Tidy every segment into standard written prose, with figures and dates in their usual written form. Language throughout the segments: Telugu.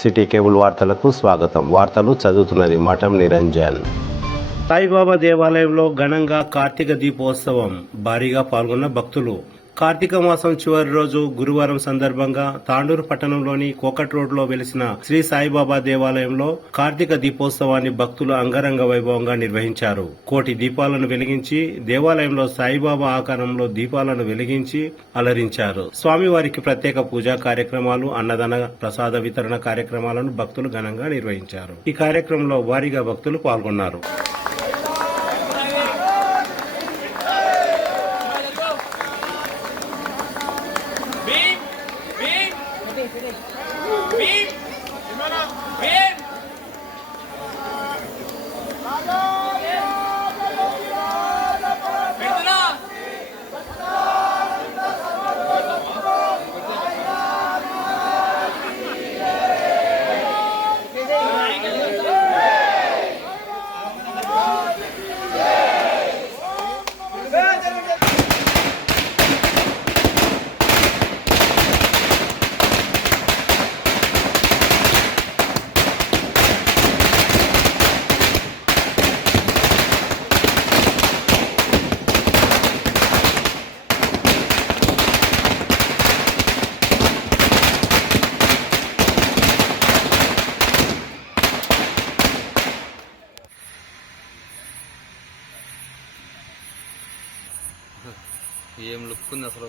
సిటీ కేబుల్ వార్తలకు స్వాగతం. వార్తలు చదువుతున్నది మఠం నిరంజన్. సాయిబాబా దేవాలయంలో ఘనంగా కార్తీక దీపోత్సవం. భారీగా పాల్గొన్న భక్తులు. కార్తీక మాసం చివరి రోజు గురువారం సందర్భంగా తాండూరు పట్టణంలోని కోకట్ రోడ్లో వెలిసిన శ్రీ సాయిబాబా దేవాలయంలో కార్తీక దీపోత్సవాన్ని భక్తులు అంగరంగ వైభవంగా నిర్వహించారు. కోటి దీపాలను వెలిగించి దేవాలయంలో సాయిబాబా ఆకారంలో దీపాలను వెలిగించి అలరించారు. స్వామివారికి ప్రత్యేక పూజా కార్యక్రమాలు, అన్నదాన ప్రసాద వితరణ కార్యక్రమాలను భక్తులు ఘనంగా నిర్వహించారు. ఈ కార్యక్రమంలో భారీగా భక్తులు పాల్గొన్నారు. ఏం లుక్ ఉంది అసలు.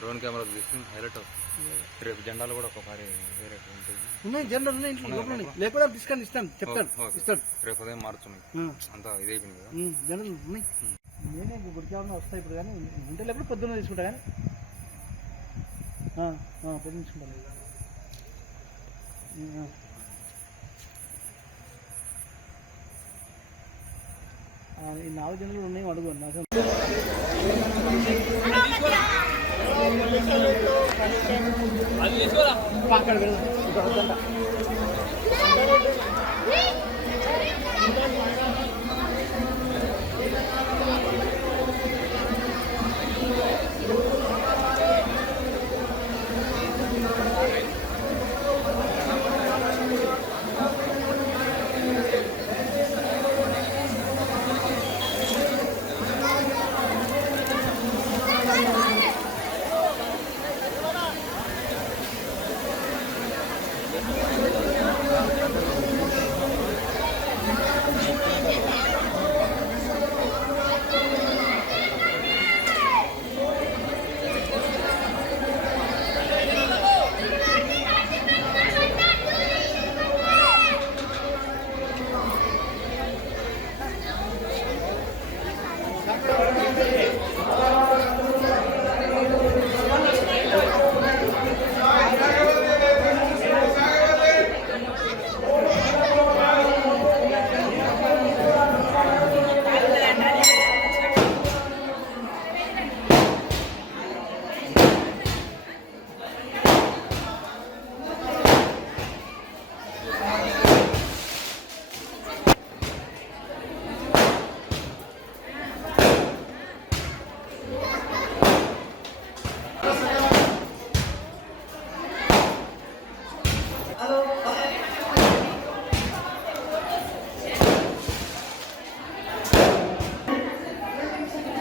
డ్రోన్ కెమెరా తీసుకుని హైలైట్ వస్తుంది. రేపు జెండాలు కూడా ఒకసారి వేరే ఉన్నాయి, జెండాలు ఉన్నాయి. లేకపోతే తీసుకొని ఇస్తాను, చెప్తాను. రేపు ఉదయం మార్చున్నాయి అంతా ఇదైపోయింది కదా. జెండాలు ఉన్నాయి. నేనే గుడికేమన్నా వస్తాయి ఇప్పుడు, కానీ ఉంటే లేకపోతే పొద్దున్న తీసుకుంటా. కానీ పొద్దున్న తీసుకుంటాను. ఈ 4 జెండాలు ఉన్నాయి, అడుగు నాకు. అక్కడ వెళ్దాం.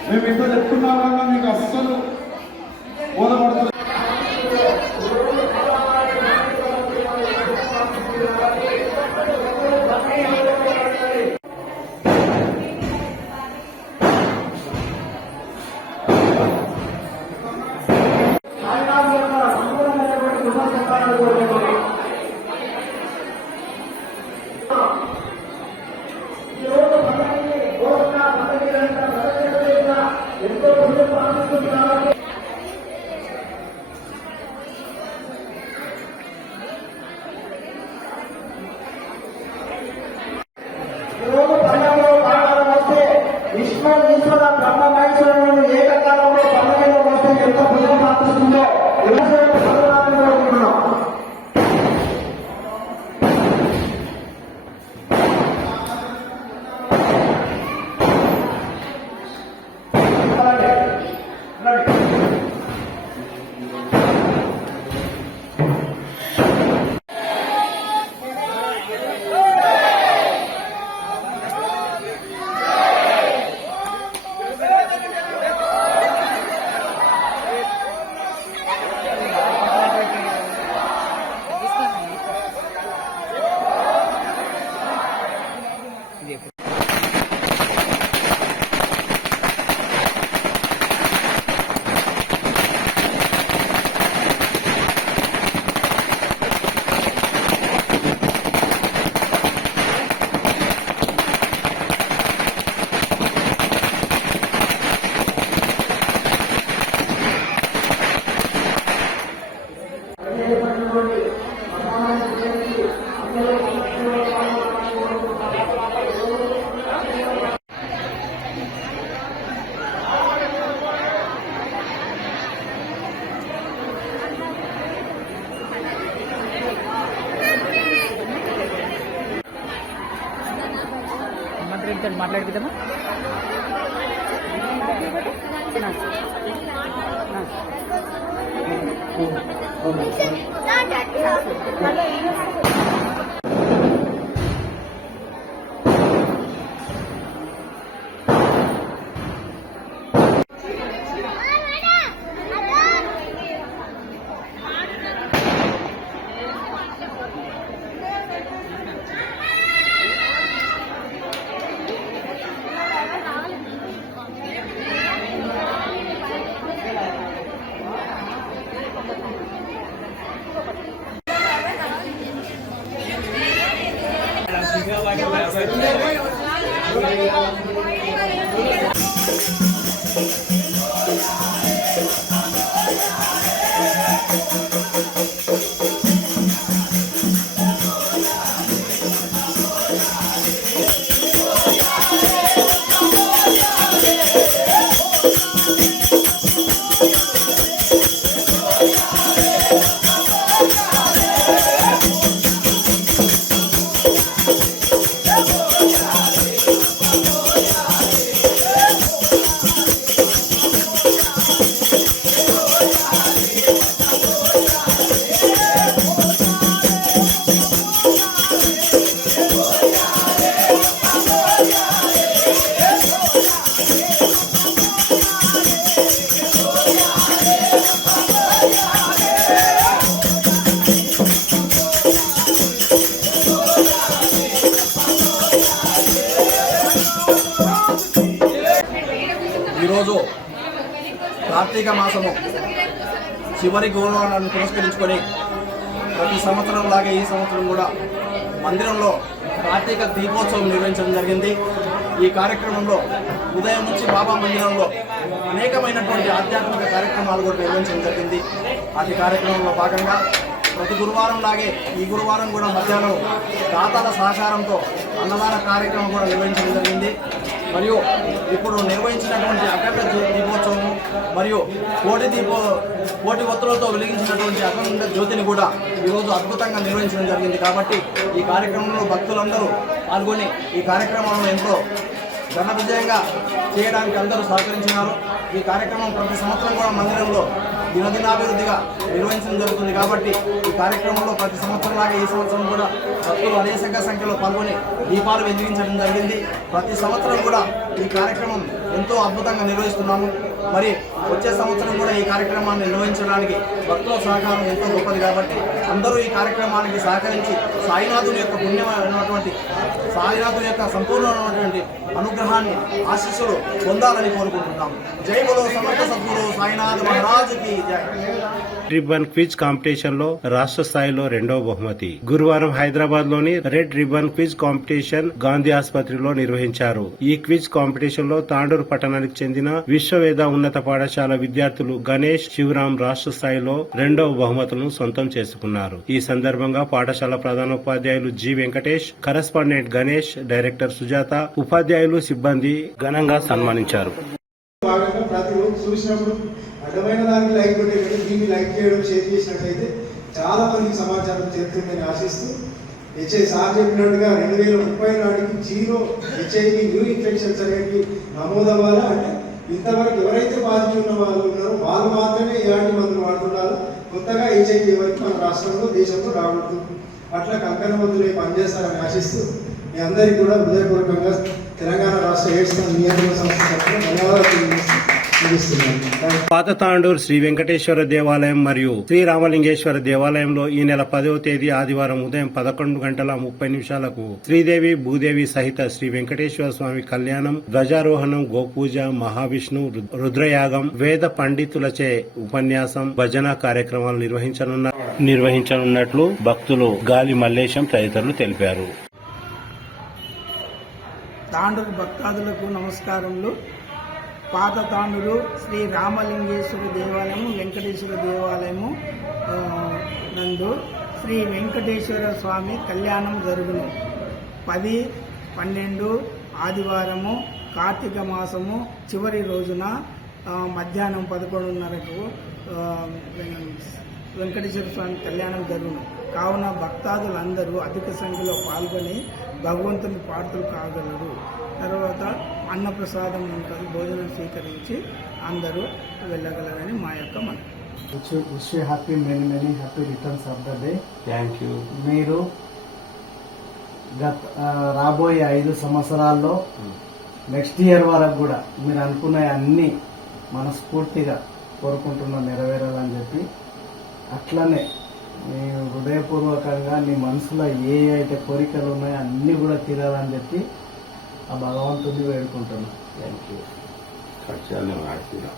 మేము ఇంత చెప్తున్నామన్నా మీకు అస్సలు బోధపడుతుంది. ఈశ్వర బ్రహ్మ మహేశ్వరులను ఏకకాలంలో పండుగలో వస్తే ఎంత భుజం ప్రాప్తిస్తుందో Right. తెలియజేసినటువంటి సమావేశం చేసి అందరూ మాట్లాడుకుందామా ఈరోజు కార్తీక మాసము చివరి గురువారాన్ని పురస్కరించుకొని ప్రతి సంవత్సరం లాగే ఈ సంవత్సరం కూడా మందిరంలో కార్తీక దీపోత్సవం నిర్వహించడం జరిగింది. ఈ కార్యక్రమంలో ఉదయం నుంచి బాబా మందిరంలో అనేకమైనటువంటి ఆధ్యాత్మిక కార్యక్రమాలు కూడా నిర్వహించడం జరిగింది. అతి కార్యక్రమంలో భాగంగా ప్రతి గురువారం లాగే ఈ గురువారం కూడా మధ్యాహ్నం దాతల సహకారంతో అన్నదాన కార్యక్రమం కూడా నిర్వహించడం జరిగింది. మరియు ఇప్పుడు నిర్వహించినటువంటి అఖండ దీపోత్సవం మరియు కోటి ఒత్తులతో వెలిగించినటువంటి అఖండ జ్యోతిని కూడా ఈరోజు అద్భుతంగా నిర్వహించడం జరిగింది. కాబట్టి ఈ కార్యక్రమంలో భక్తులందరూ పాల్గొని ఈ కార్యక్రమాలను ఎంతో ఘన విజయంగా చేయడానికి అందరూ సహకరించినారు. ఈ కార్యక్రమం ప్రతి సంవత్సరం కూడా మందిరంలో దినదినాభివృద్ధిగా నిర్వహించడం జరుగుతుంది. కాబట్టి ఈ కార్యక్రమంలో ప్రతి సంవత్సరం లాగా ఈ సంవత్సరం కూడా భక్తులు అనేక సంఖ్యలో పాల్గొని దీపాలు వెలిగించడం జరిగింది. ప్రతి సంవత్సరం కూడా ఈ కార్యక్రమం ఎంతో అద్భుతంగా నిర్వహిస్తున్నాము. మరి వచ్చే సంవత్సరం కూడా ఈ కార్యక్రమాన్ని నిర్వహించడానికి భక్తుల సహకారం ఎంతో గొప్పది. కాబట్టి అందరూ ఈ కార్యక్రమానికి సహకరించి సాయినాథుని యొక్క పుణ్యమైనటువంటి సాయినాథుని యొక్క సంపూర్ణమైనటువంటి అనుగ్రహాన్ని ఆశీస్సులు పొందాలని కోరుకుంటున్నాము. జై బోలో సమర్థ సద్గురు సాయినాథ్ మహారాజుకి జై. రిబ్బన్ క్విజ్ కాంపిటీషన్ లో రాష్ట్ర స్థాయిలో 2వ బహుమతి గురువారం హైదరాబాద్ లోని red ribbon quiz competition Gandhi ఆసుపత్రిలో నిర్వహించారు. ఈ క్విజ్ కాంపిటీషన్ లో తాండూరు పట్టణానికి చెందిన విశ్వవేద ఉన్నత పాఠశాల విద్యార్థులు గణేష్, శివరాం రాష్ట్ర స్థాయిలో 2వ బహుమతులను సొంతం చేసుకున్నారు. ఈ సందర్భంగా పాఠశాల ప్రధానోపాధ్యాయులు G Venkatesh, correspondent Ganesh, director Sujatha, ఉపాధ్యాయులు, సిబ్బంది ఘనంగా సన్మానించారు. ప్రతిరోజు చూసినప్పుడు అడ్డమైన దానికి లైక్ కొట్టే దీన్ని లైక్ చేయడం, షేర్ చేసినట్లయితే చాలా మందికి సమాచారం చేరుతుందని ఆశిస్తూ సార్ చెప్పినట్టుగా 2030 నాటికి 0 HIV న్యూ ఇన్ఫెక్షన్స్ అనేవి నమోదవ్వాలా. అంటే ఇంతవరకు ఎవరైతే బాధితులు ఉన్న వాళ్ళు ఉన్నారో వాళ్ళు మాత్రమే ఇలాంటి మందులు వాడుతున్నారు. కొత్తగా HIV ఎవరికి మన రాష్ట్రంలో, దేశంలో రావద్దు. అట్లా కంకణబద్దులై పనిచేస్తారని ఆశిస్తూ మీ అందరికీ కూడా హృదయపూర్వకంగా తెలంగాణ రాష్ట్ర ఎయిడ్స్ నియంత్రణ సంస్థ తరఫున ధన్యవాదాలు తెలియజేస్తున్నాను. పాత తాండూరు శ్రీ వెంకటేశ్వర దేవాలయం మరియు శ్రీ రామలింగేశ్వర దేవాలయంలో ఈ నెల 10వ తేదీ ఆదివారం ఉదయం 11:30 శ్రీదేవి భూదేవి సహిత శ్రీ వెంకటేశ్వర స్వామి కళ్యాణం, ధ్వజారోహణం, గోపూజ, మహావిష్ణు రుద్రయాగం, వేద పండితులచే ఉపన్యాసం, భజన కార్యక్రమాలు నిర్వహించనున్నట్లు భక్తులు గాలి మల్లేశం తదితరులు తెలిపారు. తాండూరు భక్తాదులకు నమస్కారములు. పాత తాండూరు శ్రీ రామలింగేశ్వర దేవాలయము, వెంకటేశ్వర దేవాలయము నందు శ్రీ వెంకటేశ్వర స్వామి కళ్యాణం జరుగును. 10, 12 ఆదివారము కార్తీక మాసము చివరి రోజున మధ్యాహ్నం 11:30కు వెంకటేశ్వర స్వామి కళ్యాణం జరుగును. కావున భక్తాదులందరూ అధిక సంఖ్యలో పాల్గొని భగవంతుని పాత్రలు కాగలరు. తర్వాత అన్నప్రసాదం ఉంటుంది, భోజనం స్వీకరించి అందరూ వెళ్ళగలరని మా యొక్క మనం. Wish happy many happy returns of the day. Thank you. మీరు రాబోయే 5 సంవత్సరాల్లో నెక్స్ట్ ఇయర్ వరకు కూడా మీరు అనుకున్న అన్ని మనస్ఫూర్తిగా కోరుకుంటున్న నెరవేరాలని చెప్పి, అట్లనే మీ హృదయపూర్వకంగా నీ మనసులో ఏ అయితే కోరికలు ఉన్నాయో అన్నీ కూడా తీరాలని చెప్పి ఆ భగవంతుడిని వేడుకుంటున్నాను. Thank you. ఖర్చాన్ని మార్చినా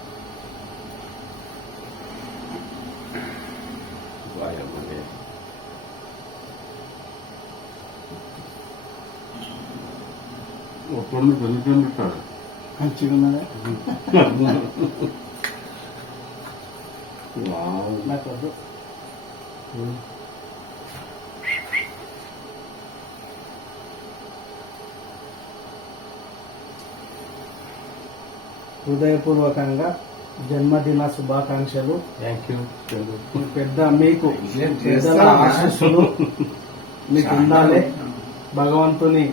బాయమ్మనే ఒప్పుడు పెరుగుతుంటాడు మంచిగా ఉన్నదా? నాకు వద్దు. హృదయపూర్వకంగా జన్మదిన శుభాకాంక్షలు. Thank you. మీకు పెద్దల ఆశీస్సులు మీకు ఉండాలి, భగవంతుని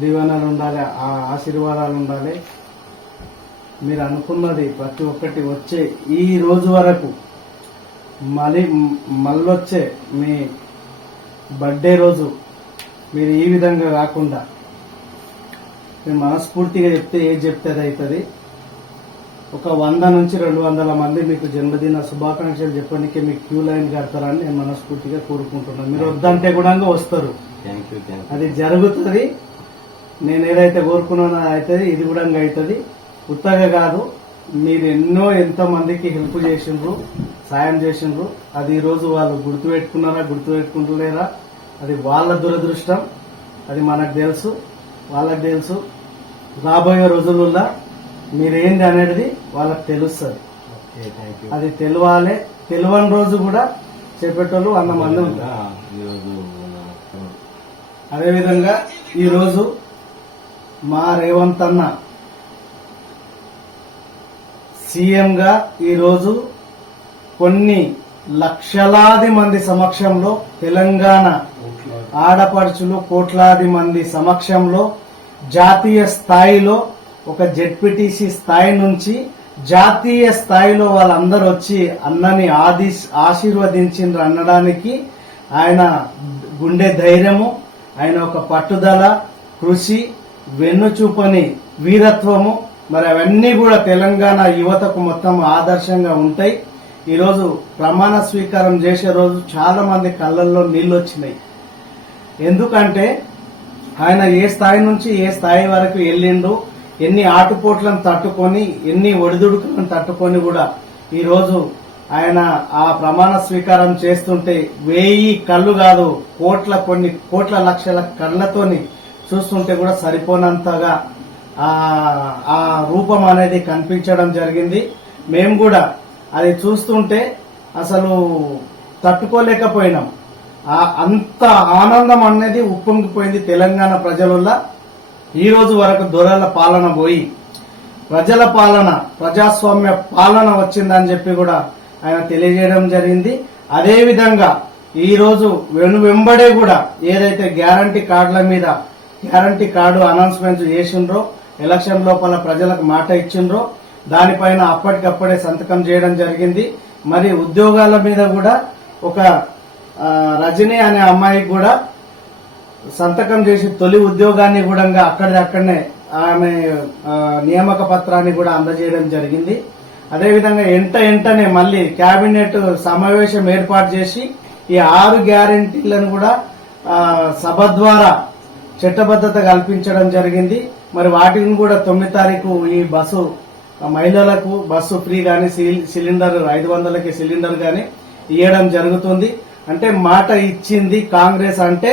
దీవెనలు ఉండాలి, ఆ ఆశీర్వాదాలు ఉండాలి. మీరు అనుకున్నది ప్రతి ఒక్కటి వచ్చే ఈ రోజు వరకు మళ్ళొచ్చే మీ బర్త్డే రోజు మీరు ఈ విధంగా కాకుండా మీరు మనస్ఫూర్తిగా చెప్తే ఏది చెప్తే అది అవుతుంది. ఒక 100 నుంచి 200 మంది మీకు జన్మదిన శుభాకాంక్షలు చెప్పడానికి మీకు క్యూ లైన్ కడతారని నేను మనస్ఫూర్తిగా కోరుకుంటున్నాను. మీరు వద్దంటే కూడా వస్తారు, అది జరుగుతుంది. నేను ఏదైతే కోరుకున్నానో అవుతుంది, ఇది కూడా అవుతుంది. ఉత్తగా కాదు, మీరు ఎంతో మందికి హెల్ప్ చేసిండ్రు, సాయం చేసిండ్రు. అది ఈ రోజు వాళ్ళు గుర్తుపెట్టుకున్నారా గుర్తుపెట్టుకుంటలేరా అది వాళ్ళ దురదృష్టం, అది మనకు తెలుసు, వాళ్ళకి తెలుసు. రాబోయే రోజులలో మీరేంది అనేది వాళ్ళకి తెలుస్తుంది. అది తెలియాలి. తెలియని రోజు కూడా చెప్పేటోళ్ళు 100 మంది ఉంటారు. అదేవిధంగా ఈరోజు మా రేవంత్ అన్న సీఎంగా ఈరోజు కొన్ని లక్షలాది మంది సమక్షంలో, తెలంగాణ ఆడపడుచులు కోట్లాది మంది సమక్షంలో జాతీయ స్థాయిలో ఒక జెడ్పీటీసీ స్థాయి నుంచి జాతీయ స్థాయిలో వాళ్ళందరూ వచ్చి అన్నని ఆశీర్వదించిండ్రు అనడానికి ఆయన గుండె ధైర్యము, ఆయన ఒక పట్టుదల, కృషి, వెన్నుచూపని వీరత్వము, మరి అవన్నీ కూడా తెలంగాణ యువతకు మొత్తం ఆదర్శంగా ఉంటాయి. ఈరోజు ప్రమాణ స్వీకారం చేసే రోజు చాలా మంది కళ్ళల్లో నీళ్లు వచ్చినాయి. ఎందుకంటే ఆయన ఏ స్థాయి నుంచి ఏ స్థాయి వరకు వెళ్ళిండు, ఎన్ని ఆటుపోట్లను తట్టుకొని, ఎన్ని ఒడిదుడుకులను తట్టుకొని కూడా ఈరోజు ఆయన ఆ ప్రమాణ స్వీకారం చేస్తుంటే 1000 కళ్ళు కాదు, కొన్ని కోట్ల లక్షల కళ్ళతోని చూస్తుంటే కూడా సరిపోనంతగా ఆ రూపం అనేది కనిపించడం జరిగింది. మేము కూడా అది చూస్తుంటే అసలు తట్టుకోలేకపోయినాం. అంత ఆనందం అనేది ఉప్పొంగిపోయింది తెలంగాణ ప్రజలలో. ఈ రోజు వరకు దొరల పాలన పోయి ప్రజల పాలన, ప్రజాస్వామ్య పాలన వచ్చిందని చెప్పి కూడా ఆయన తెలియజేయడం జరిగింది. అదేవిధంగా ఈ రోజు వెంబడే కూడా ఏదైతే గ్యారంటీ కార్డుల మీద గ్యారంటీ కార్డు అనౌన్స్మెంట్ చేసిండ్రో, ఎలక్షన్ లోపల ప్రజలకు మాట ఇచ్చిండ్రో, దానిపైన అప్పటికప్పుడే సంతకం చేయడం జరిగింది. మరి ఉద్యోగాల మీద కూడా ఒక రజనీ అనే అమ్మాయికి కూడా సంతకం చేసి తొలి ఉద్యోగాన్ని కూడా అక్కడనే ఆమె నియామక పత్రాన్ని కూడా అందజేయడం జరిగింది. అదేవిధంగా వెంటనే మళ్ళీ కేబినెట్ సమావేశం ఏర్పాటు చేసి ఈ 6 గ్యారంటీలను కూడా సభ ద్వారా చట్టబద్ధత కల్పించడం జరిగింది. మరి వాటిని కూడా 9 తారీఖు ఈ బస్సు మహిళలకు బస్సు ఫ్రీ గాని, సిలిండర్ 500కి సిలిండర్ గాని ఇవ్వడం జరుగుతుంది. అంటే మాట ఇచ్చింది కాంగ్రెస్ అంటే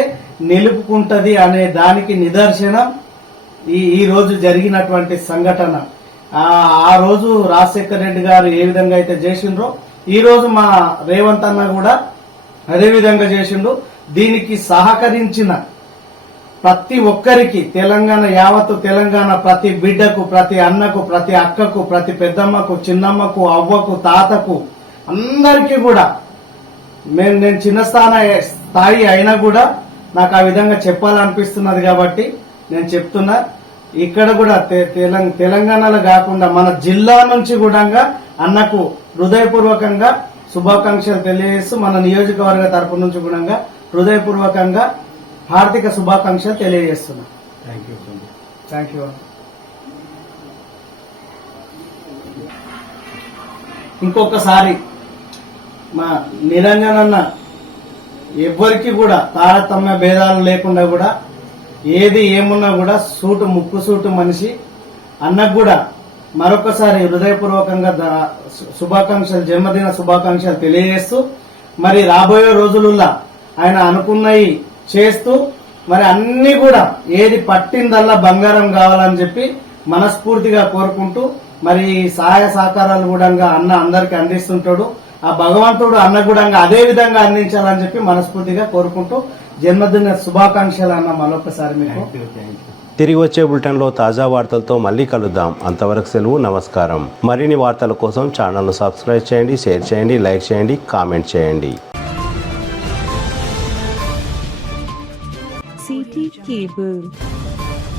నిలుపుకుంటది అనే దానికి నిదర్శనం ఈ రోజు జరిగినటువంటి సంఘటన. ఆ రోజు రాజశేఖర రెడ్డి గారు ఏ విధంగా అయితే చేసిండ్రో, ఈ రోజు మా రేవంత్ అన్న కూడా అదేవిధంగా చేసిండు. దీనికి సహకరించిన ప్రతి ఒక్కరికి తెలంగాణ యావత్తు తెలంగాణ ప్రతి బిడ్డకు, ప్రతి అన్నకు, ప్రతి అక్కకు, ప్రతి పెద్దమ్మకు, చిన్నమ్మకు, అవ్వకు, తాతకు అందరికీ కూడా నేను చిన్న స్థాయి అయినా కూడా నాకు ఆ విధంగా చెప్పాలనిపిస్తున్నది కాబట్టి నేను చెప్తున్నా. ఇక్కడ కూడా తెలంగాణలో కాకుండా మన జిల్లా నుంచి కూడా అన్నకు హృదయపూర్వకంగా శుభాకాంక్షలు తెలియజేస్తూ మన నియోజకవర్గ తరపు నుంచి కూడా హృదయపూర్వకంగా హార్దిక శుభాకాంక్షలు తెలియజేస్తున్నా. Thank you. ఇంకొకసారి మా నిరంజన్ అన్న ఎవ్వరికి కూడా తారతమ్య భేదాలు లేకుండా కూడా ఏది ఏమున్నా కూడా ముక్కు సూటు మనిషి. అన్నకు కూడా మరొకసారి హృదయపూర్వకంగా శుభాకాంక్షలు, జన్మదిన శుభాకాంక్షలు తెలియజేస్తూ మరి రాబోయే రోజులలో ఆయన అనుకున్నవి చేస్తూ మరి అన్ని కూడా ఏది పట్టిందల్లా బంగారం కావాలని చెప్పి మనస్ఫూర్తిగా కోరుకుంటూ మరి సహాయ సహకారాలు కూడా అన్న అందరికి అందిస్తుంటాడు. ఆ భగవంతుడు అన్న కూడా అదే విధంగా అందించాలని చెప్పి మనస్ఫూర్తిగా కోరుకుంటూ జన్మదిన శుభాకాంక్షలు అన్న మరొకసారి మీకు. తిరిగి వచ్చే బులెటిన్లో తాజా వార్తలతో మళ్ళీ కలుద్దాం. అంతవరకు సెలవు, నమస్కారం. మరిన్ని వార్తల కోసం ఛానల్ను సబ్స్క్రైబ్ చేయండి, షేర్ చేయండి, లైక్ చేయండి, కామెంట్ చేయండి. CT Cable.